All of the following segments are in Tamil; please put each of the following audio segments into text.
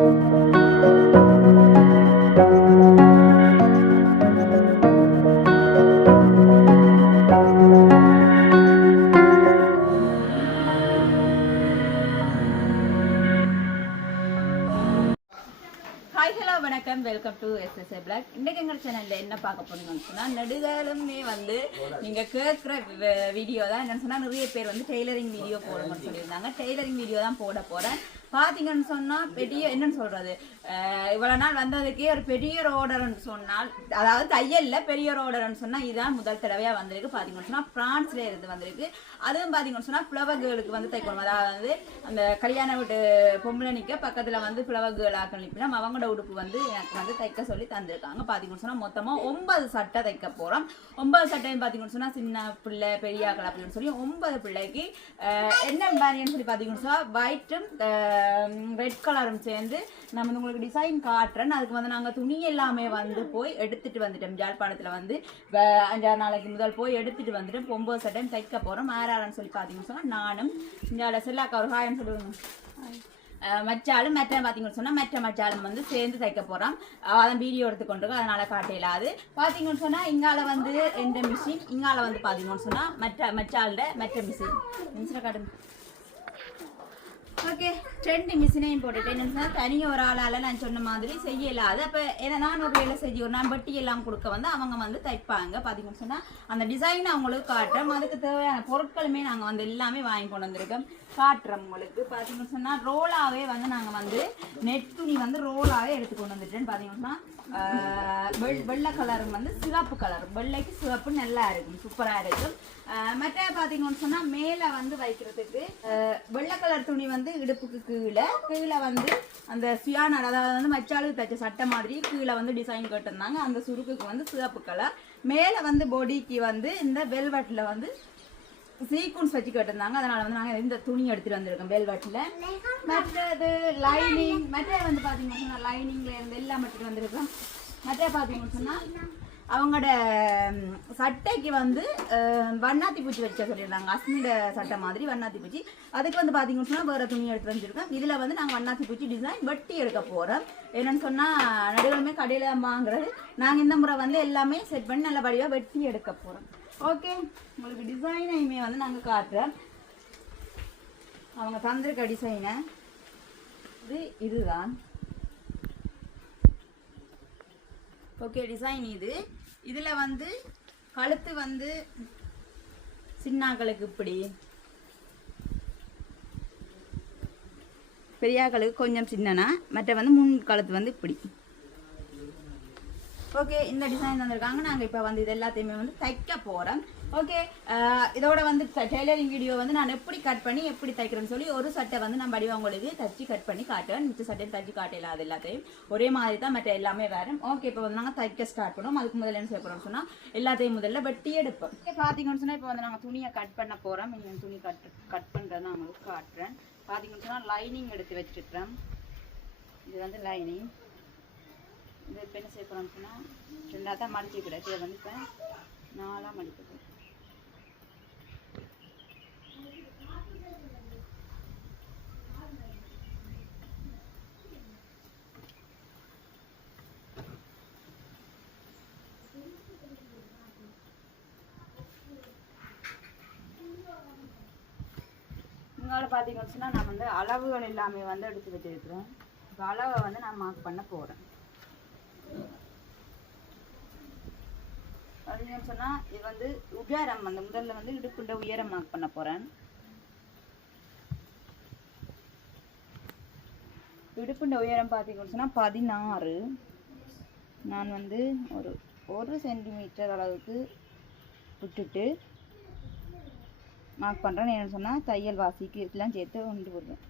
வணக்கம், வெல்கம் டு SSA Black. இன்னைக்கு எங்கள் சேனலில் என்ன பார்க்க போறீங்கன்னு சொன்னால், நெடுகாலுமே வந்து நீங்கள் கேட்குற வீடியோ தான். என்னென்னு சொன்னால், நிறைய பேர் வந்து டெய்லரிங் வீடியோ போடணும்னு சொல்லியிருந்தாங்க. டெய்லரிங் வீடியோ தான் போட போகிறேன். பார்த்தீங்கன்னு சொன்னால் பெரிய என்னன்னு சொல்கிறது, இவ்வளோ நாள் வந்ததுக்கே ஒரு பெரிய ஆர்டர்னு சொன்னால், அதாவது தையலில் பெரிய ஆர்டர்னு சொன்னால் இதுதான் முதல் தடவையாக வந்திருக்கு. பார்த்தீங்கன்னு சொன்னால் ஃப்ரான்ஸ்லேயே இருந்து வந்திருக்கு. அதுவும் பார்த்தீங்கன்னு சொன்னால் ஃப்ளவர் கேர்ளுக்கு வந்து தைக்கணும். அதாவது அந்த கல்யாண வீட்டு பொம்பளை நிற்க பக்கத்தில் வந்து ஃப்ளவர் கேர்ள் ஆக்கள் நிற்பினா அவங்களோட உடுப்பு வந்து எனக்கு வந்து தைக்க சொல்லி தந்திருக்காங்க. பார்த்தீங்கன்னு சொன்னால் மொத்தமாக 9 சட்டை தைக்க போகிறோம். 9 சட்டையும் பார்த்தீங்கன்னு சொன்னால் சின்ன பிள்ளை பெரியாக்கள் அப்படின்னு சொல்லி 9 பிள்ளைக்கு என்ன பேனியன்னு சொல்லி பார்த்தீங்கன்னு சொன்னால் ஒயிட்டும் ரெட் கலரும் சேர்ந்து நம்ம வந்து உங்களுக்கு டிசைன் காட்டுறேன். அதுக்கு வந்து நாங்கள் துணி எல்லாமே வந்து போய் எடுத்துட்டு வந்துட்டோம். ஜாழ்ப்பாணத்தில் வந்து 5-6 நாளைக்கு முதல் போய் எடுத்துட்டு வந்துட்டோம். 9 சட்டையும் தைக்க போகிறோம். யாரான்னு சொல்லி பார்த்தீங்கன்னு சொன்னால் நானும் இங்கே செல்லாக்கா ஒரு ஹாயன்னு சொல்லுவாங்க மச்சாலும் மெட்ட பார்த்தீங்கன்னு சொன்னால் மச்சாலும் வந்து சேர்ந்து தைக்க போகிறோம். அதான் வீடியோ எடுத்துக்கொண்டு அதனால் காட்டையிலாது. பார்த்தீங்கன்னு சொன்னால் இங்கால வந்து எந்த மிஷின், இங்கால வந்து பார்த்தீங்கன்னு சொன்னால் மச்சாலோட மெட்ட மிஷின் காட்டுங்க. ஓகே, 2 மிஷினையும் போட்டுட்டு என்னன்னா தனியாக ஒரு ஆளால் நான் சொன்ன மாதிரி செய்யலாது. அப்போ ஏன்னா நான் ஒரு வேலை செய்ய நான் பட்டி எல்லாம் கொடுக்க வந்து அவங்க வந்து தைப்பாங்க. பார்த்தீங்கன்னு சொன்னால் அந்த டிசைன் அவங்களுக்கு காட்டுறோம். அதுக்கு தேவையான பொருட்களுமே நாங்கள் வந்து எல்லாமே வாங்கி கொண்டு வந்திருக்கோம், காட்டுறோம் உங்களுக்கு. பார்த்தீங்கன்னு சொன்னால் ரோலாகவே வந்து நாங்கள் வந்து நெட் துணி வந்து ரோலாகவே எடுத்து கொண்டு வந்துட்டேன்னு. பார்த்தீங்கன்னா வெள்ளை கலரும் வந்து சிவப்பு கலர், வெள்ளைக்கு சிவப்பு நல்லா இருக்கும், சூப்பராக இருக்கும். மற்ற பார்த்தீங்கன்னு சொன்னால் மேலே வந்து வைக்கிறதுக்கு வெள்ளை கலர் துணி வந்து இடுப்புக்கு கீழே வந்து அந்த சுயானார், அதாவது வந்து மச்சாளுக்கு தைச்ச சட்டை மாதிரி கீழே வந்து டிசைன் கேட்டிருந்தாங்க. அந்த சுருக்குக்கு வந்து சிவப்பு கலர், மேலே வந்து பொடிக்கு வந்து இந்த வெல்வெட்டில் வந்து சீக்வன்ஸ் வச்சு கேட்டிருந்தாங்க. அதனால் வந்து நாங்கள் இந்த துணி எடுத்துகிட்டு வந்திருக்கோம் வெல்வெட்டில். மற்றது லைனிங், மற்ற வந்து பார்த்தீங்கன்னு சொன்னால் லைனிங்கில் இருந்து எல்லாம் எடுத்துகிட்டு வந்திருக்கோம். மற்ற பார்த்தீங்கன்னு சொன்னால் அவங்களோட சட்டைக்கு வந்து வண்ணாத்தி பூச்சி வச்ச சொல்லியிருந்தாங்க. அஸ்மிட சட்டை மாதிரி வண்ணாத்தி பூச்சி. அதுக்கு வந்து பார்த்தீங்கன்னு சொன்னால் வேறு துணி எடுத்து வந்துருக்கோம். இதில் வந்து நாங்கள் வண்ணாத்தி பூச்சி டிசைன் வெட்டி எடுக்க போகிறோம். என்னென்னு சொன்னால் நடுவுமே கடையில் வாங்குறது. நாங்கள் இந்த முறை வந்து எல்லாமே செட் பண்ணி நல்லபடியாக வெட்டி எடுக்க போகிறோம். ஓகே, உங்களுக்கு டிசைனையுமே வந்து நாங்கள் காட்டுறோம். அவங்க தந்திருக்க டிசைனை இதுதான். ஓகே, டிசைன் இதில் வந்து கழுத்து வந்து சின்னாக்களுக்கு இப்படி, பெரியாக்களுக்கு கொஞ்சம் சின்னனா, மற்ற வந்து முன் கழுத்து வந்து இப்படி. ஓகே, இந்த டிசைன் வந்திருக்காங்க. நாங்கள் இப்போ வந்து இது எல்லாத்தையுமே வந்து தைக்க போகிறோம். ஓகே, இதோட வந்து டெய்லரிங் வீடியோ வந்து நான் எப்படி கட் பண்ணி எப்படி தைக்கிறேன்னு சொல்லி ஒரு சட்டை வந்து நான் வடிவம் உங்களுக்கு தச்சு கட் பண்ணி காட்டுவேன். மிச்ச சட்டையும் தச்சு காட்டல, அது எல்லாத்தையும் ஒரே மாதிரி தான் மற்ற எல்லாமே வேறு. ஓகே, இப்போ வந்து நாங்கள் தைக்க ஸ்டார்ட் பண்ணுவோம். அதுக்கு முதல்ல என்ன செய்ய போகிறோம்னு சொன்னால் எல்லாத்தையும் முதல்ல வெட்டி எடுப்போம். பார்த்தீங்கன்னு சொன்னால் இப்போ வந்து நாங்கள் துணியை கட் பண்ண போகிறோம். இந்த துணி கட் பண்ணுறதை நான் உங்களுக்கு காட்டுறேன். பார்த்தீங்கன்னு சொன்னால் லைனிங் எடுத்து வச்சுருக்கிறேன். இது வந்து லைனிங். இது இப்போ என்ன செய்ய போகிறோம்னு சொன்னால் 2ஆக தான் மடிச்சு கிடையாது. இதை வந்து இப்போ 4ஆக மடிக்கிறது. இங்கே பார்த்தீங்கன்னு சொன்னால் நான் வந்து அளவுகள் எல்லாமே வந்து எடுத்து வச்சுருக்கிறேன். இப்போ அளவை வந்து நான் மார்க் பண்ண போகிறேன். பார்த்தீங்கன்னு சொன்னால் இது வந்து உயரம், அந்த முதல்ல வந்து இடுப்புண்ட உயரம் மார்க் பண்ண போகிறேன். இடுப்புண்ட உயரம் பார்த்தீங்கன்னு சொன்னால் 16. நான் வந்து ஒரு 1 சென்டிமீட்டர் அளவுக்கு விட்டுட்டு மார்க் பண்ணுறேன். என்னென்னு சொன்னால் தையல் வாசிக்கு இதெல்லாம் சேர்த்து கொண்டு வருவேன்.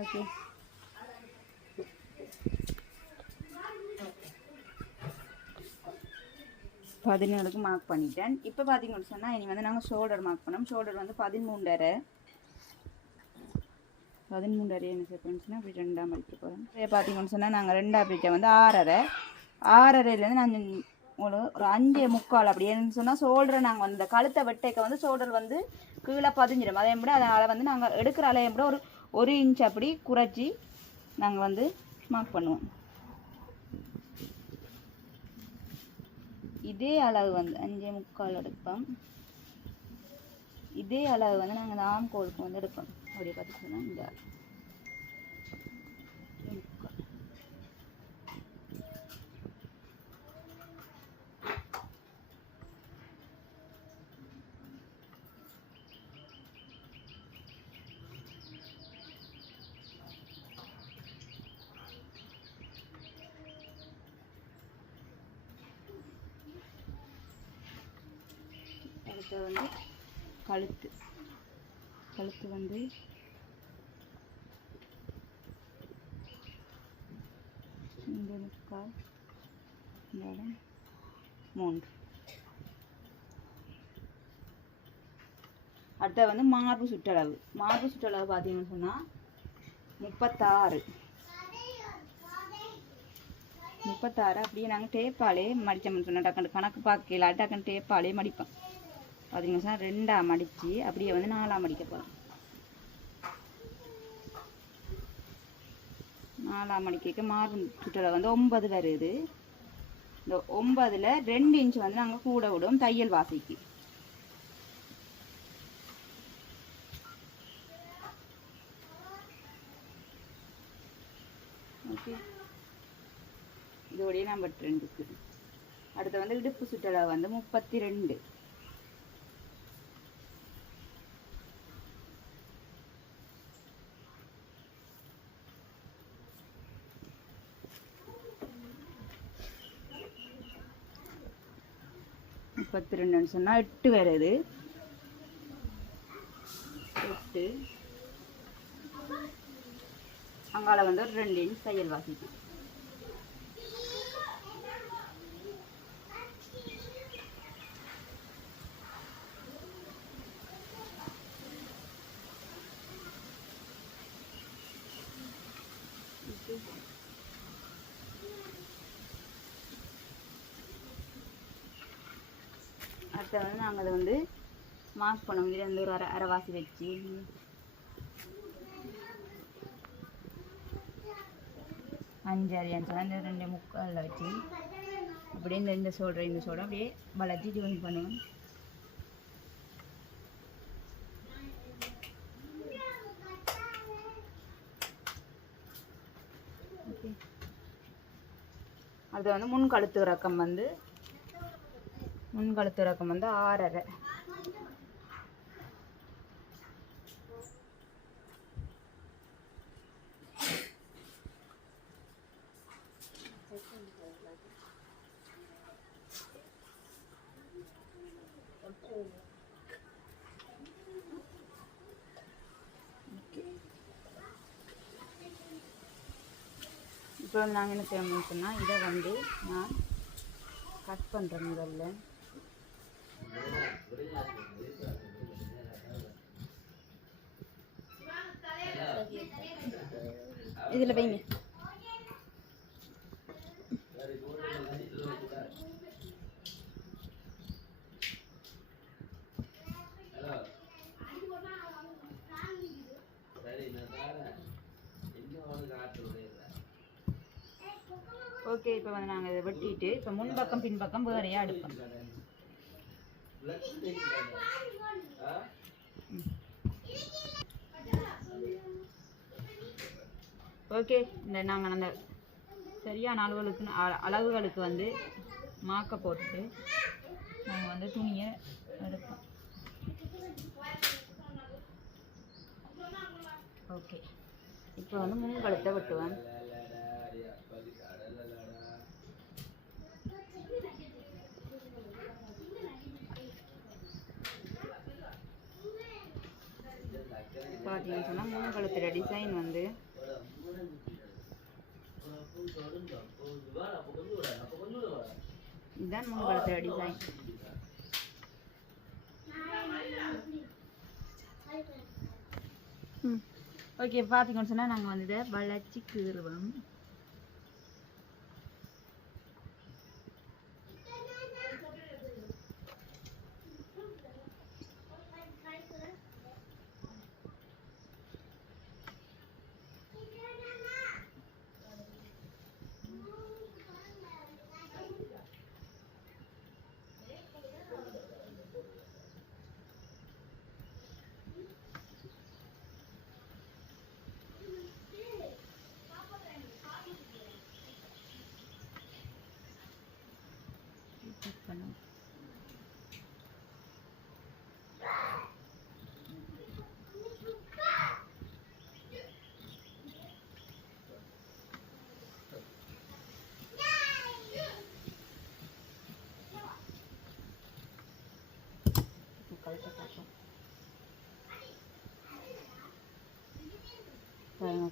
ஓகே, 17க்கு மார்க் பண்ணிட்டேன். இப்போ பார்த்தீங்கன்னு சொன்னால் இனி வந்து நாங்கள் ஷோல்டர் மார்க் பண்ணோம். ஷோல்டர் வந்து 13.5 என்ன செகண்ட்ஸ்னால் அப்படி 2ஆக மடிக்க போகிறோம். இதே பார்த்தீங்கன்னு சொன்னால் நாங்கள் 2ஆக பிரிக்க வந்து 6.5 நான் ஒரு 5.25 அப்படி என்னன்னு சொன்னால் ஷோல்டரை நாங்கள் வந்து இந்த கழுத்தை வெட்டைக்க வந்து ஷோல்டர் வந்து கீழே பதிஞ்சிடும். அதே மாதிரி அதனால் வந்து நாங்கள் எடுக்கிற அலையை கூட ஒரு இன்ச் அப்படி குறைச்சி நாங்கள் வந்து மார்க் பண்ணுவோம். இதே அளவு வந்து 5.25 எடுப்போம். இதே அளவு வந்து நாங்கள் இந்த ஆம் கோலுக்கு வந்து எடுப்போம். அப்படியே பார்த்துக்கோன்னா இந்த அடுத்து வந்து கழுத்து வந்து இந்த 3. அடுத்த வந்து மார்பு சுற்றளவு பார்த்தீங்கன்னு சொன்னால் 36 அப்படியே நாங்கள் டேப்பாலே மடித்தோம்னு சொன்னால் டக்குனு கணக்கு பார்க்கல டக்குனு டேப்பாலே மடிப்போம். பார்த்தீங்கன்னு சொன்னால் 2ஆக மடித்து அப்படியே வந்து 4ஆக மடிக்க போகிறோம். 4ஆக மடிக்க மார்பு சுற்றளவு வந்து 9 வருது. இந்த 9ல் 2 இன்ச் வந்து நாங்கள் கூட விடுவோம் தையல் வாசிக்கு. ஓகே, இதோடைய நம்பர் 2க்கு. அடுத்து வந்து இடுப்பு சுற்றளவு வந்து 32. சொன்னால் 8 வருது. 8 அங்கால வந்து ஒரு 2 இன்ச் தையல் வாசிக்கு. அடுத்த வந்து நாங்கள் அதை வந்து மார்க் பண்ண முடியல. அந்த ஒரு அரைவாசி வச்சு 5 இந்த 2.25 வச்சு அப்படியே இந்த சோல்டர் அப்படியே வளைச்சி ஜாயின் பண்ணுவோம். ஓகே, அது வந்து முன் கழுத்து இறக்கம் வந்து 6.5. இப்போ வந்து நாங்கள் என்ன செய்யணும்னு சொன்னால் இதை வந்து நான் கட் பண்ணுறேன். முதல்ல இதில் வைங்க. ஓகே, இப்போ வந்து நாங்கள் இதை வெட்டிட்டு இப்போ முன்பக்கம் பின்பக்கம் வேறையாக எடுப்போம். ஓகே, இந்த நாங்கள் அந்த சரியான அளவுகளுக்கு வந்து மாக்க போட்டுட்டு நாங்கள் வந்து துணியை எடுப்போம். ஓகே, இப்போ வந்து முன்கழுத்தை வெட்டுவேன். பார்த்தீங்கன்னு சொன்னால் முன்கழுத்துல டிசைன் வந்து இதுதான் முன்கழுத்து டிசைன். ஓகே பார்த்தீங்கன்னு சொன்னால் நாங்கள் வந்து இதை வளைச்சி கீறுவோம்.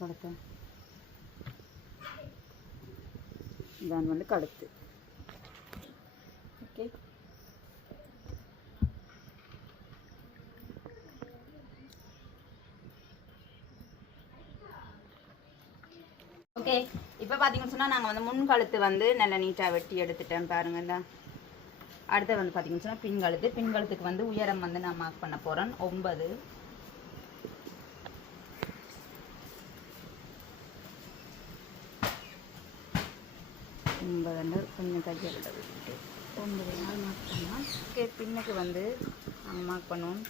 கழுத்து இதான் வந்து கழுத்து. ஓகே ஓகே இப்போ பார்த்தீங்கன்னு சொன்னால் நாங்கள் வந்து முன் கழுத்து வந்து நல்லா நீட்டாக வெட்டி எடுத்துட்டேன் பாருங்க. தான் அடுத்து வந்து பார்த்தீங்கன்னு சொன்னால் பின் கழுத்துக்கு வந்து உயரம் வந்து நான் மார்க் பண்ண போகிறேன் 9. கொஞ்சம் கையில் விட்டு 9 நாள் மார்க் பண்ணலாம். ஓகே பின்னுக்கு வந்து நாங்கள் மார்க் பண்ணுவோம்.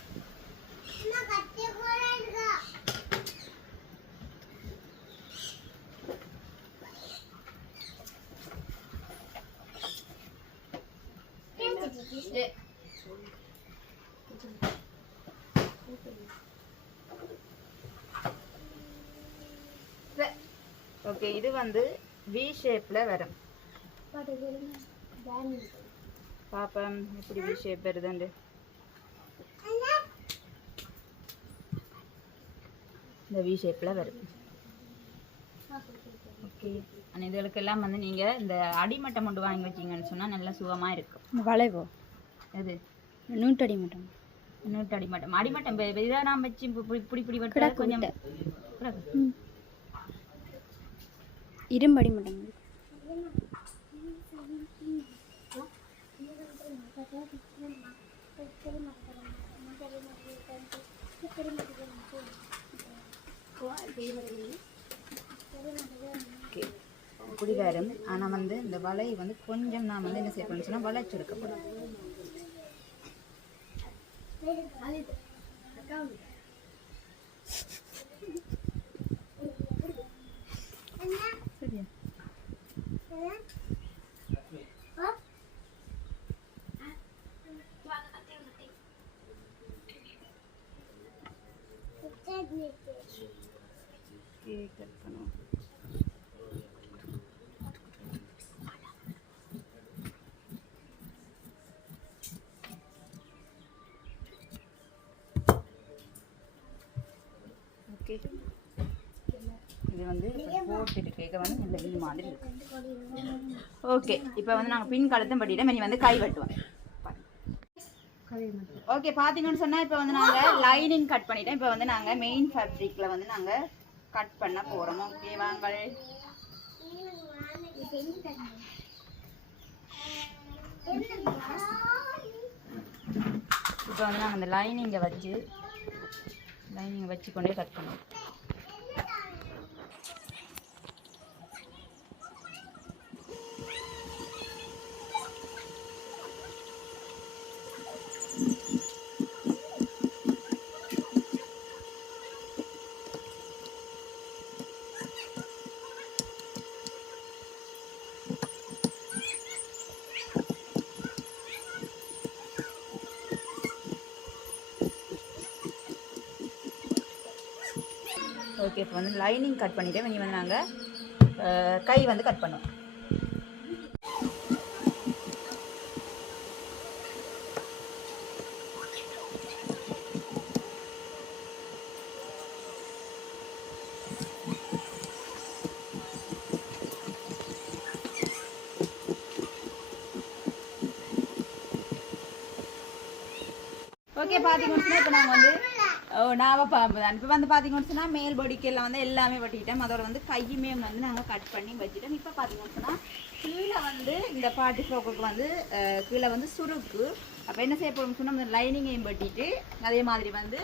ஓகே இது வந்து வி ஷேப்பில் வரும். பாப்பம் எப்படி வி ஷேப் வருதுண்டு. இந்த வி ஷேப்பில் வரும். ஓகே ஆனால் இதுகளுக்கெல்லாம் வந்து நீங்கள் இந்த அடிமட்டம் கொண்டு வாங்கி வச்சிங்கன்னு சொன்னால் நல்லா சுகமாக இருக்கும். இந்த வளைவோ எது நூற்றடிமட்டம் அடிமட்டம் இதாக நான் வச்சு பிடி வெட்ட கொஞ்சம் இரும்பு அடிமட்டம். இப்படி வரும். ஆனால் வந்து இந்த வலை வந்து கொஞ்சம் நான் வந்து என்ன செய்யணும்னு சொன்னால் வளைச்சு எடுக்கப்படும். சரியா கட் பண்ணுவோம். ஓகே இது வந்து போட்டு கேட்க வந்து நல்ல வீ மாதிரி இருக்கு. ஓகே இப்போ வந்து நாங்கள் பின் கழுத்தும் படியிட மணி வந்து கை வெட்டுவோம். ஓகே பார்த்தீங்கன்னு சொன்னால் இப்போ வந்து நாங்கள் லைனிங் கட் பண்ணிட்டோம். இப்போ வந்து நாங்கள் மெயின் ஃபேப்ரிக்கில் வந்து நாங்கள் கட் பண்ண போகிறோம். ஓகே வாங்கள். இப்போ வந்து நாங்கள் இந்த லைனிங்கை வச்சு கொண்டே கட் பண்ணுவோம். ஓகே இப்போ வந்து லைனிங் கட் பண்ணிவிட்டு இனி வந்து நாங்கள் கை வந்து கட் பண்ணுவோம். ஓகே பார்த்தீங்கன்னா இப்போ நாங்கள் வந்து நாவ பாம்பு தான் இப்போ வந்து பார்த்தீங்கன்னு சொன்னால் மேல் பொடிக்கெல்லாம் வந்து எல்லாமே வெட்டிட்டோம். அதோட வந்து கையுமே வந்து நாங்கள் கட் பண்ணி வச்சுட்டோம். இப்போ பார்த்தீங்கன்னு சொன்னால் கீழே வந்து இந்த பாட்டி ஃப்ராக்குக்கு வந்து கீழே வந்து சுருக்கு. அப்போ என்ன செய்ய போகிறோம்னு சொன்னால் அந்த லைனிங்கையும் வெட்டிட்டு அதே மாதிரி வந்து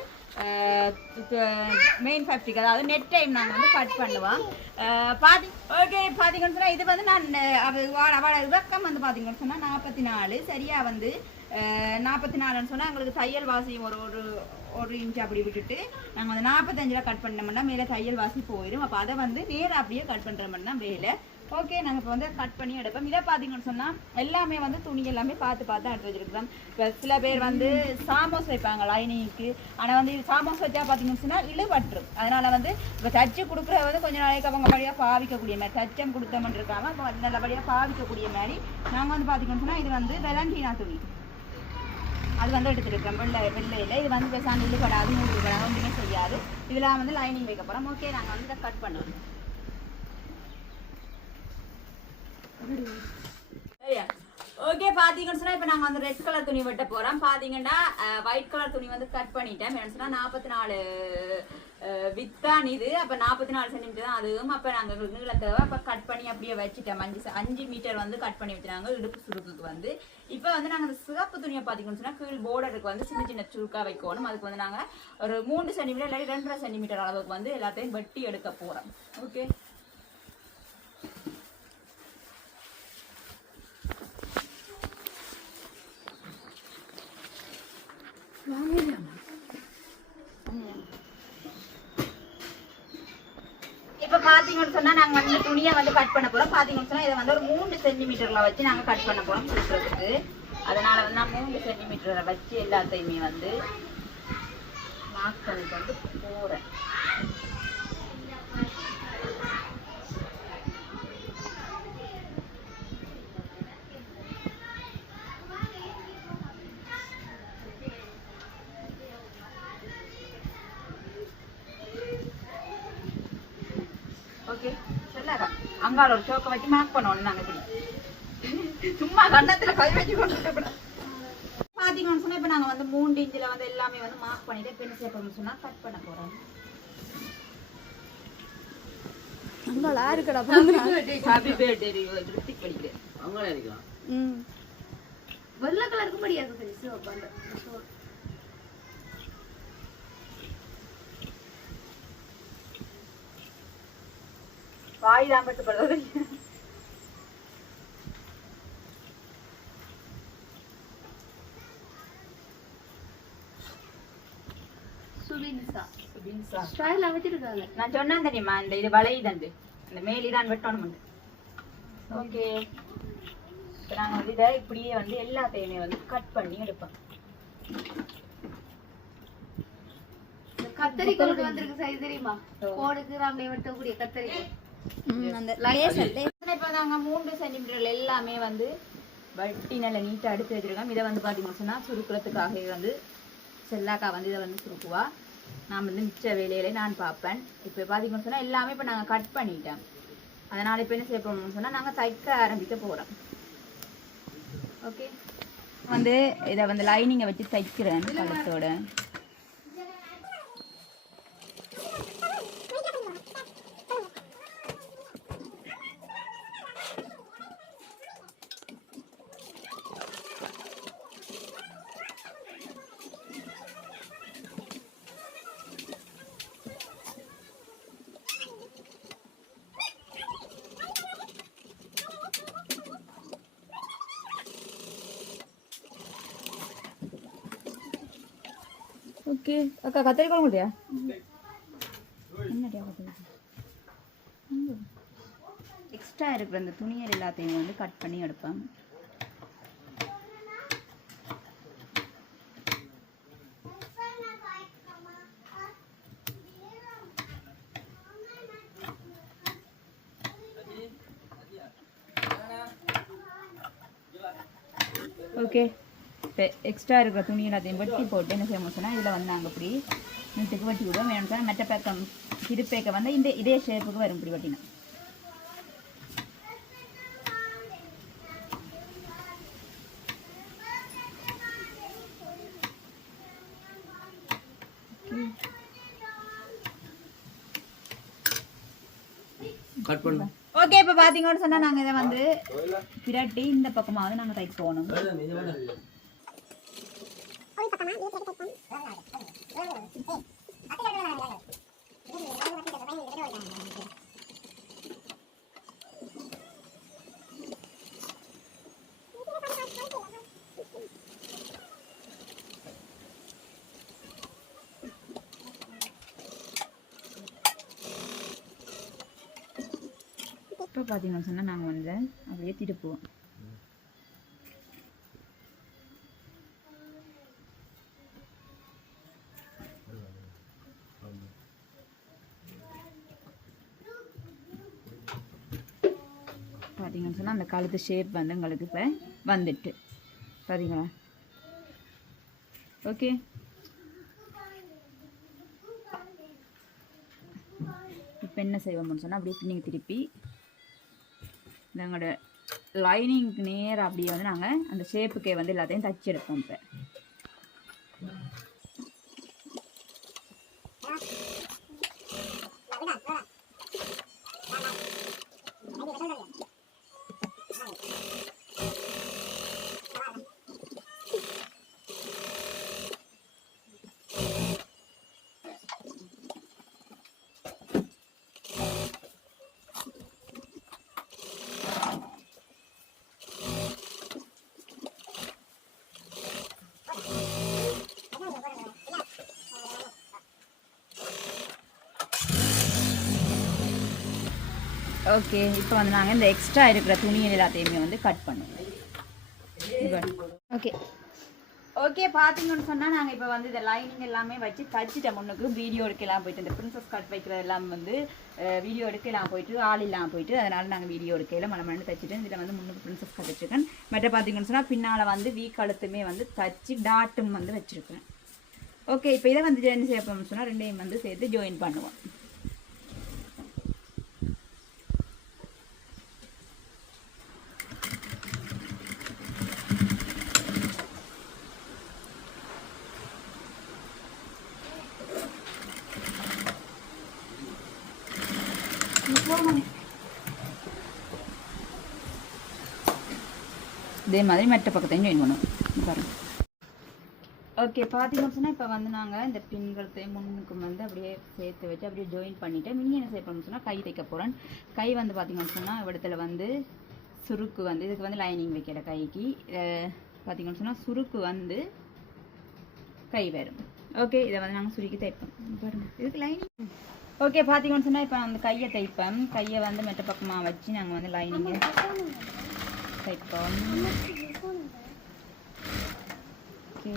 மெயின் ஃபேப்ரிக் அதாவது நெட் டைம் நாங்கள் வந்து கட் பண்ணுவோம். ஓகே பார்த்தீங்கன்னு சொன்னால் இது வந்து நான் அவளோட இறக்கம் வந்து பார்த்தீங்கன்னு சொன்னால் 44 சரியாக வந்து 44ன்னு சொன்னால் எங்களுக்கு தையல் வாசியும் ஒரு இன்ச் அப்படி விட்டுட்டு நாங்கள் வந்து 45 கட் பண்ணோம்னா மேலே தையல் வாசி போயிடும். அப்போ அதை வந்து நேராக அப்படியே கட் பண்ணுற மாதிரி தான் வேலை. ஓகே நாங்கள் இப்போ வந்து கட் பண்ணி எடுப்போம். இதை பார்த்தீங்கன்னு சொன்னால் எல்லாமே வந்து துணி எல்லாமே பார்த்து எடுத்து வச்சுருக்கோம். இப்போ சில பேர் வந்து சாமோஸ் வைப்பாங்க லைனிங்க்கு. ஆனால் வந்து இது சாமோஸ் வச்சா பார்த்தீங்கன்னு சொன்னால் இழுபட்டுரும். அதனால் வந்து இப்போ தச்சு கொடுக்குற வந்து கொஞ்சம் நாளைக்கு அவங்க வழியாக பாவிக்கக்கூடிய மாதிரி தச்சம் கொடுத்தோம்னு இருக்காமல் இப்போ நல்லபடியாக பாவிக்கக்கூடிய மாதிரி நாங்கள் வந்து பார்த்தீங்கன்னு சொன்னால் இது வந்து வெலண்டினா துணி அது வந்து எடுத்துருக்கோம். வெள்ளையில் இது வந்து பேசாமல் இழுபடாது மூழ்கிடாது ஒன்றுமே செய்யாது. இதில் வந்து லைனிங் வைக்க போகிறோம். ஓகே நாங்கள் வந்து இதை கட் பண்ணுவோம். ஓகே பாத்தீங்கன்னு சொன்னா இப்ப நாங்க வந்து ரெட் கலர் துணி வெட்ட போறோம். பாத்தீங்கன்னா ஒயிட் கலர் துணி வந்து கட் பண்ணிட்டேன். என்ன சொன்னா 44 வித்தான் இது. அப்ப 44 சென்டிமீட்டர் தான் அதுவும். அப்ப நாங்க நீளம் தேவை. அப்ப கட் பண்ணி அப்படியே வச்சுட்டோம். 5 மீட்டர் வந்து கட் பண்ணி வச்சுனாங்க இடுப்பு சுருக்குக்கு வந்து. இப்ப வந்து நாங்க சிவப்பு துணியை பாத்தீங்கன்னு சொன்னா கீழ் போர்டருக்கு வந்து சின்ன சின்ன சுருக்கா வைக்கணும். அதுக்கு வந்து நாங்க ஒரு 3 சென்டிமீட்டர் இல்லாட்டி 2.5 சென்டிமீட்டர் அளவுக்கு வந்து எல்லாத்தையும் வெட்டி எடுக்க போறோம். ஓகே இப்ப பாத்தீங்கன்னு சொன்னா நாங்க வந்து துணியை வந்து கட் பண்ண போறோம். பாத்தீங்கன்னு சொன்னா இதை வந்து ஒரு 3 சென்டிமீட்டர்ல வச்சு நாங்க கட் பண்ண போறோம் சுற்றுறதுக்கு. அதனால வந்து நான் 3 சென்டிமீட்டரை வச்சு எல்லாத்தையுமே வந்து மார்க் பண்ணிட்டு வந்து போறேன். ஓகே சொல்லாதா அங்கால ஒரு சோக்கை வச்சு மார்க் பண்ணணும். நாங்க இப்படி சும்மா கண்ணத்துல கை வச்சு கொண்டு பாத்தீங்கன்னு சொன்னா இப்ப நாங்க வந்து 3 இன்ச்சில் வந்து எல்லாமே வந்து மார்க் பண்ணிட்டு பெண் சேப்போம்னு சொன்னா கட் பண்ண போறோம். அங்கால இருக்குடா ஹாப்பி பர்த்டே ரித்திக் படிக்கிறேன். அங்கால இருக்கலாம். வெள்ளை கலருக்கு படியாது சிவப்பு வாய் தான் கட்டுப்படுறது. நான் சொன்னேன் தெரியுமா இந்த இது வளையுதண்டு இந்த மேலிதான் வெட்டணும். ஓகே நாங்க வந்து இதை இப்படியே வந்து எல்லாத்தையுமே வந்து கட் பண்ணி எடுப்போம். கத்தரிக்கோல் வந்திருக்கு சைஸ் தெரியுமா? கோடுக்கு ராம்லே வெட்டக்கூடிய கத்தரிக்கோல். அந்த லேசர் இப்போ நாங்க 3 சென்டிமீட்டர் எல்லாமே வந்து வட்டி நல்லா நீட்டா எடுத்து வச்சிருக்கோம். இதை வந்து பாத்தீங்கன்னு சொன்னா சுருக்கிறதுக்காக வந்து செல்லாக்கா வந்து இதை வந்து சுருக்குவா. நான் வந்து மிச்ச வேலையில நான் பார்ப்பேன். இப்போ பாத்தீங்கன்னு சொன்னா எல்லாமே இப்போ நாங்க கட் பண்ணிட்டோம். அதனால இப்போ என்ன செய்ய போறோம்னு சொன்னா நாங்க தைக்க ஆரம்பிக்க போறோம். ஓகே வந்து இதை வந்து லைனிங்கை வச்சு தைக்கிறேன் கழுத்தோட. ஓகே அக்கா கத்தரிக்கோள் முடியா என்னடியா எக்ஸ்ட்ரா இருக்கிற அந்த துணிகள் எல்லாத்தையும் வந்து கட் பண்ணி எடுப்பேன். ஓகே இப்போ எக்ஸ்ட்ரா இருக்கிற துணி எல்லாத்தையும் வெட்டி போட்டு என்ன செய்ய சொன்னால் இதில் வந்து நாங்கள் இப்படி நீட்டுக்கு வெட்டி விடுவோம். வேணும்னு சொன்னால் மெட்ட பேக்கம் திருப்பேக்க வந்து இதே ஷேப்புக்கு வரும் இப்படி வெட்டினா. கட் பண்ணு. ஓகே இப்போ பார்த்தீங்கன்னு சொன்னால் நாங்கள் இதை வந்து பிரட்டி இந்த பக்கமாக நாங்கள் தைக்க போகணும். இப்போ பார்த்தீங்கன்னு சொன்னால் நாங்கள் வந்து அப்படியே திருப்புவோம். பார்த்தீங்கன்னு சொன்னால் அந்த கழுத்து ஷேப் வந்து எங்களுக்கு இப்போ வந்துட்டு பார்த்தீங்களா? ஓகே இப்போ என்ன செய்வோம்னு சொன்னால் அப்படியே பின்னிங்க திருப்பி எங்களோட லைனிங்க்கு நேராக அப்படியே வந்து நாங்கள் அந்த ஷேப்புக்கே வந்து எல்லாத்தையும் தச்சு எடுப்போம். இப்போ ஓகே இப்போ வந்து நாங்கள் இந்த எக்ஸ்ட்ரா இருக்கிற துணிகள் எல்லாத்தையுமே வந்து கட் பண்ணுவோம். ஓகே ஓகே பார்த்தீங்கன்னு சொன்னால் நாங்கள் இப்போ வந்து இந்த லைனிங் எல்லாமே வச்சு தச்சுட்டேன். முன்னுக்கு வீடியோ எடுக்கலாம் போயிட்டு இந்த பிரின்சஸ் கட் வைக்கிறது எல்லாம் வந்து வீடியோ எடுக்கலாம் போயிட்டு ஆள் இல்லாமல் போயிட்டு அதனால் நாங்கள் வீடியோ எடுக்கையில் மணி தச்சுட்டு இதில் வந்து முன்னுக்கு பிரின்சஸ் கட் வச்சுருக்கேன். மற்ற பார்த்தீங்கன்னு சொன்னால் பின்னால் வந்து வீ கழுத்துமே வந்து தச்சு டாட்டும் வந்து வச்சுருக்கேன். ஓகே இப்போ இதை வந்து என்ன செய்ய போகணும்னு சொன்னால் ரெண்டையும் வந்து சேர்த்து ஜாயின் பண்ணுவோம். இதே மாதிரி மற்ற பக்கத்தையும் ஜாயின் பண்ணுவோம் பாருங்க. ஓகே பார்த்தீங்கன்னு சொன்னால் இப்போ வந்து நாங்கள் இந்த பின்களையும் முன்னுக்கும் வந்து அப்படியே சேர்த்து வச்சு அப்படியே ஜாயின் பண்ணிவிட்டு மினி என்ன செய்ய போகணும்னு சொன்னால் கை தைக்க போகிறேன். கை வந்து பார்த்தீங்கன்னு சொன்னால் இடத்துல வந்து சுருக்கு வந்து இதுக்கு வந்து லைனிங் வைக்கிற கைக்கு பார்த்தீங்கன்னு சொன்னால் சுருக்கு வந்து கை வரும். ஓகே இதை வந்து நாங்கள் சுருக்கி தைப்போம் பாருங்கள். இதுக்கு லைனிங் ஓகே பார்த்தீங்கன்னு சொன்னால் இப்போ அந்த கையை தைப்பேன். கையை வந்து மெட்ட பக்கமாக வச்சு நாங்கள் வந்து லைனிங்கை தைப்போம். ஓகே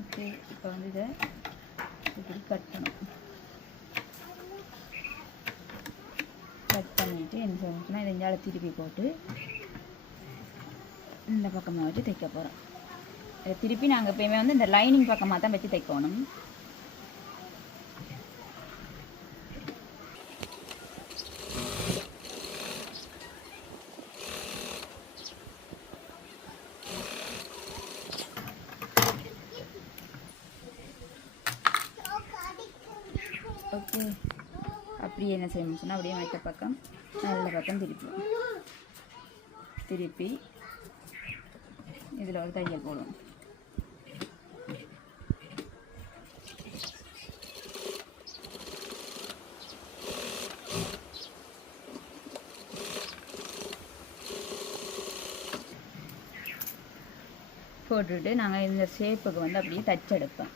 ஓகே இப்போ வந்து இதை இப்படி கட் பண்ணும். கட் பண்ணிவிட்டு என்ன சொல்லணும்னா இதை இஞ்சால திருப்பி போட்டு இந்த பக்கமாக வச்சு தைக்க போகிறோம். இதை திருப்பி நாங்கள் எப்பயுமே வந்து இந்த லைனிங் பக்கமாக தான் வச்சு தைக்கணும். ஓகே அப்படியே என்ன செய்யணும்னு சொன்னால் அப்படியே மற்ற பக்கம் நல்ல பக்கம் திருப்பி இதில் ஒரு தையல் போடுவோம். போட்டுட்டு நாங்கள் இந்த ஷேப்புக்கு வந்து அப்படியே தச்செடுப்போம்.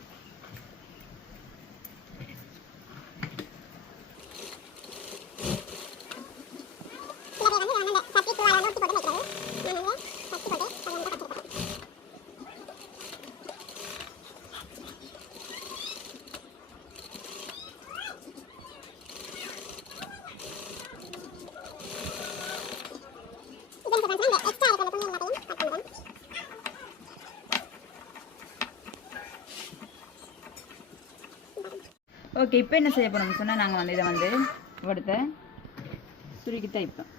ஓகே, இப்போ என்ன செய்ய போகிறோம்னு சொன்னால் நாங்கள் வந்து இதை வந்து எடுத்த சுருக்கி தைப்போம்.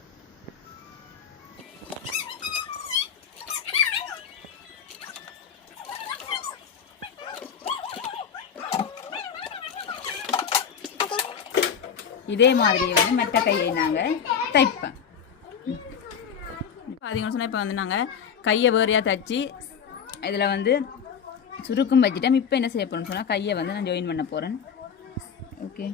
இதே மாதிரி வந்து மெட்ட கையை நாங்கள் தைப்போம். பார்த்தீங்கன்னு சொன்னால் இப்போ வந்து நாங்கள் கையை வேறையாக தைச்சி இதில் வந்து சுருக்கும் வச்சுட்டேன். இப்போ என்ன செய்ய போகிறோம்னு சொன்னால் கையை வந்து நான் ஜாயின் பண்ண போகிறேன். ஓகே,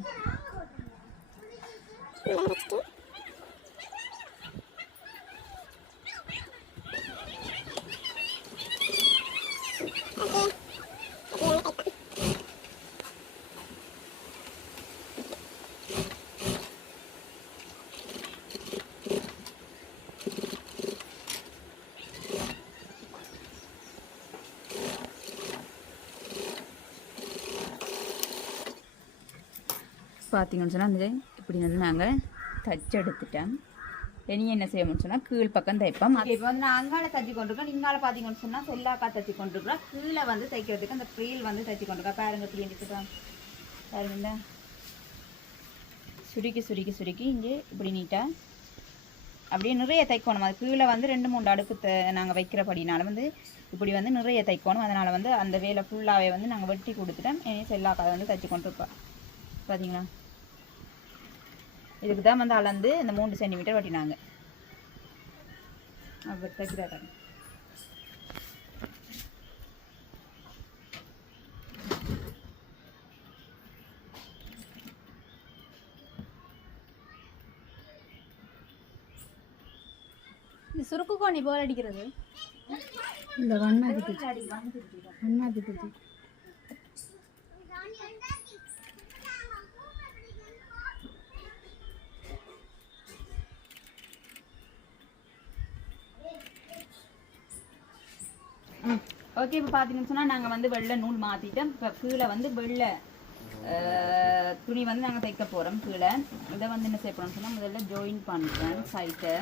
பார்த்தீங்கன்னு சொன்னால் அந்த இப்படி வந்து நாங்கள் தச்சு எடுத்துட்டோம். இனி என்ன செய்யணும்னு சொன்னால் கீழ் பக்கம் தைப்போம். இப்போ வந்து நான் அங்கால தச்சு கொண்டிருக்கேன், இங்கால பார்த்தீங்கன்னு சொன்னால் செல்லாக்கா தச்சு கொண்டிருக்கிறோம். கீழே வந்து தைக்கிறதுக்கு அந்த ப்ரீல் வந்து தைச்சு கொண்டிருக்கேன். பாருங்க இப்படி எடுத்துக்கலாம். பாருங்க, சுருக்கி சுருக்கி சுருக்கி இங்கே இப்படி நீட்டாக அப்படியே நிறைய தைக்கணும். அது கீழே வந்து 2-3 அடுக்கு நாங்கள் வைக்கிறபடினால வந்து இப்படி வந்து நிறைய தைக்கணும். அதனால் வந்து அந்த வேலை ஃபுல்லாகவே வந்து நாங்கள் வெட்டி கொடுத்துட்டோம். இனி செல்லாக்கா வந்து தைச்சு கொண்டிருக்கோம். பார்த்தீங்களா, இதுக்கு தான் வந்து அளந்து இந்த 3 சென்டிமீட்டர் வெட்டினாங்க. அப்படி தைக்கிறாங்க. இந்த சுருக்கு கோணி போல் அடிக்கிறது இல்லை வண்ணாதிட்டு ஓகே, இப்போ பார்த்தீங்கன்னு சொன்னால் நாங்கள் வந்து வெள்ளை நூல் மாற்றிட்டோம். இப்போ கீழே வந்து வெள்ளை துணி வந்து நாங்கள் தைக்க போகிறோம். கீழே இதை வந்து என்ன செய்ய போகிறோம்னு சொன்னால் முதல்ல ஜாயின் பண்ணுறேன் சைட்டை.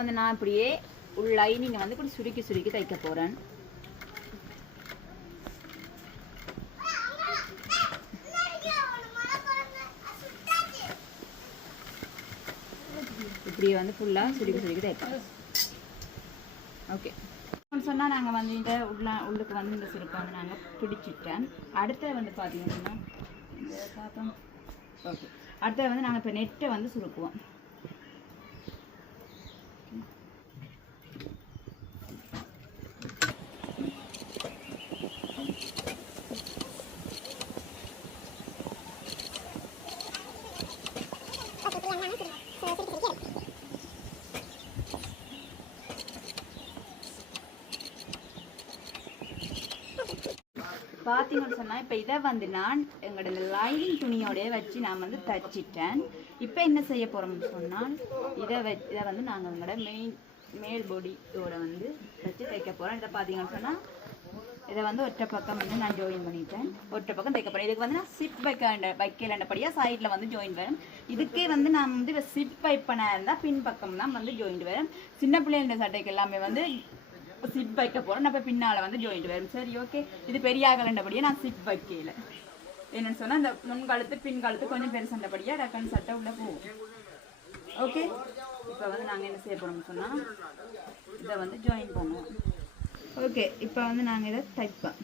வந்து நான் இப்படியே உள் லைனிங்கை வந்து இப்படி சுருக்கி சுருக்கி தைக்க போகிறேன். இப்படியே வந்து ஃபுல்லாக சுருக்கி சுருக்கி தைப்போம். ஓகே, சொன்னால் நாங்கள் வந்து இந்த உள்ளுக்கு வந்து இந்த சுருக்கை வந்து நாங்கள் பிடிச்சிட்டேன். அடுத்த வந்து பார்த்தீங்கன்னா இந்த பார்த்தோம். ஓகே, அடுத்த வந்து நாங்கள் இப்போ நெட்டை வந்து சுருக்குவோம். பார்த்தீங்கன்னு சொன்னால் இப்போ இதை வந்து நான் எங்களோட லைனிங் துணியோடைய வச்சு நான் வந்து தைச்சிட்டேன். இப்போ என்ன செய்ய போகிறோம்னு சொன்னால் இதை வந்து நாங்கள் எங்களோட மேல் பாடியோட வந்து வச்சு தைக்க போகிறோம். இதை பார்த்தீங்கன்னு சொன்னால் இதை வந்து ஒற்றை பக்கம் வந்து நான் ஜாயின் பண்ணிட்டேன். ஒற்றை பக்கம் தைக்க போகிறேன். இதுக்கு வந்து நான் சிப் வைக்கலண்டபடியாக சைடில் வந்து ஜாயின் வரும். இதுக்கே வந்து நான் வந்து இப்போ சிப் வைப்பனா இருந்தால் பின் பக்கம் தான் வந்து ஜாயின் வரும். சின்ன பிள்ளைங்கள சட்டைக்கு எல்லாமே வந்து சிப் வைக்க போகிறோம். நம்ம பின்னால் வந்து ஜாயிண்ட் வரும். சரி, ஓகே, இது பெரிய ஆகலண்டபடியாக நான் சிப் வைக்கல. என்னென்னு சொன்னால் இந்த முன்காலத்து பின்காலத்து கொஞ்சம் பெருசண்டபடியாக டக்குன்னு சட்டை உள்ளே போகும். ஓகே, இப்போ வந்து நாங்கள் என்ன செய்ய போகிறோம்னு சொன்னால் இதை வந்து ஜாயின் பண்ணுவோம். ஓகே, இப்போ வந்து நாங்கள் இதை தைப்போம்.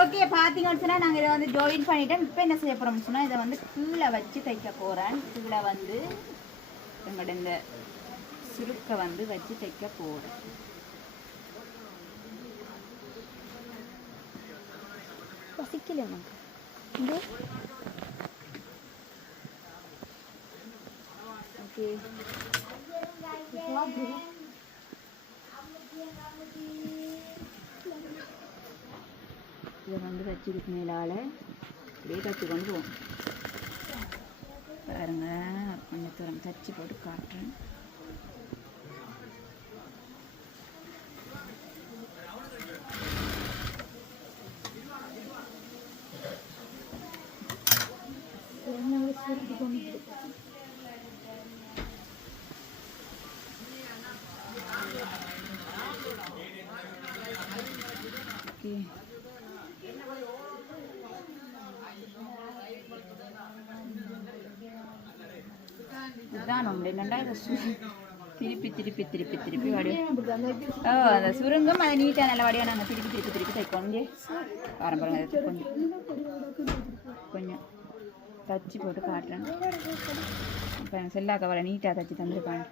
ஓகே பார்த்தீங்கன்னு சொன்னால் நாங்கள் இதை வந்து ஜாயின் பண்ணிட்டோம். இப்போ என்ன செய்ய போகிறோம்னு சொன்னால் இதை வந்து கீழே வச்சு தைக்க போகிறேன். கீழே வந்து எங்களோட இந்த சுருக்கை வந்து வச்சு தைக்க போகிறேன். பசிக்கல உனக்கு இந்த ஓகே இதை வந்து வச்சுருக்கு மேலால் அப்படியே தச்சு கொண்டு போவோம். பாருங்க கொஞ்சம் தூரம் தச்சு போட்டு காட்டுறேன். ஓகே இதுதான் நம்ம என்னண்டா இதை திருப்பி திருப்பி திருப்பி திருப்பி வடிவம் அந்த சுருங்கும் அதை நீட்டாக நல்ல வடிவம் நாங்கள் திருப்பி திருப்பி திருப்பி தைக்கணும். பாரம்பரிய கொஞ்சம் கொஞ்சம் தச்சு போட்டு காட்டுறேன். இப்போ எனக்கு செல்லாக்க வர நீட்டாக தச்சு தந்துருப்பாங்க.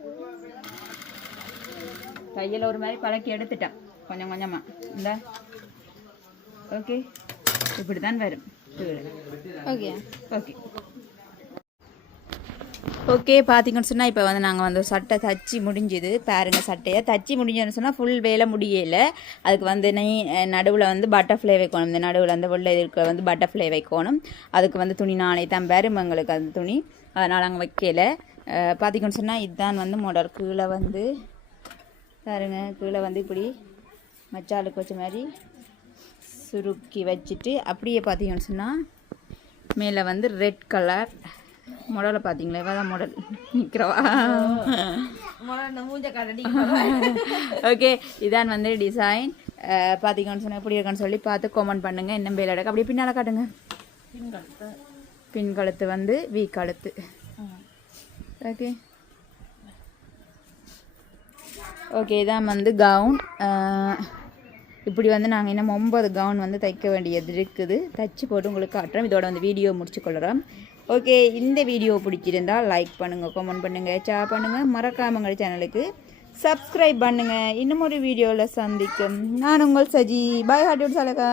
தையல் ஒரு மாதிரி பழக்கி எடுத்துட்டேன் கொஞ்சம் கொஞ்சமாக. இந்த ஓகே இப்படி தான் வரும். ஓகே ஓகே ஓகே பார்த்தீங்கன்னு சொன்னால் இப்போ வந்து நாங்கள் வந்து சட்டை தச்சு முடிஞ்சுது. பாருங்க சட்டையை தச்சு முடிஞ்சோன்னு சொன்னால் ஃபுல் வேலை முடியலை. அதுக்கு வந்து நடுவில் வந்து பட்டர்ஃப்ளை வைக்கணும். இந்த நடுவில் அந்த வெள்ளை இருக்கிற வந்து பட்டர்ஃப்ளை வைக்கணும். அதுக்கு வந்து துணி நாளை தான் வரும் எங்களுக்கு அந்த துணி. அதனால் நாங்கள் வைக்கலை. பார்த்தீங்கன்னு சொன்னால் இதுதான் வந்து மாடல். கீழே வந்து பாருங்க கீழே வந்து இப்படி மச்சாலுக்கு வச்ச மாதிரி சுருக்கி வச்சுட்டு அப்படியே பார்த்தீங்கன்னு சொன்னால் மேலே வந்து ரெட் கலர் மாடலை பார்த்தீங்களா? இவதான் மாடல் நிற்கிறவா மூஞ்ச காட்டி. ஓகே இதான் வந்து டிசைன். பார்த்தீங்கன்னு சொன்னால் எப்படி இருக்குன்னு சொல்லி பார்த்து கமெண்ட் பண்ணுங்கள். என்ன பேல எடுக்க அப்படியே பின்னால் காட்டுங்க. பின் கழுத்து வந்து வீ கழுத்து. ஓகே ஓகே இதான் வந்து கவுன். இப்படி வந்து நாங்கள் இன்னும் 9 கவுன் வந்து தைக்க வேண்டியது இருக்குது. தைச்சி போட்டு உங்களுக்கு காட்டுறோம். இதோட வந்து வீடியோ முடிச்சுக்கொள்கிறோம். ஓகே இந்த வீடியோ பிடிச்சிருந்தால் லைக் பண்ணுங்கள், கமெண்ட் பண்ணுங்கள், ஷேர் பண்ணுங்கள். மறக்காம எங்கள் சேனலுக்கு சப்ஸ்கிரைப் பண்ணுங்கள். இன்னும் ஒரு வீடியோவில் சந்திக்கும். நான் உங்கள் சஜி. பாய் ஹாட்டியோட சலக்கா.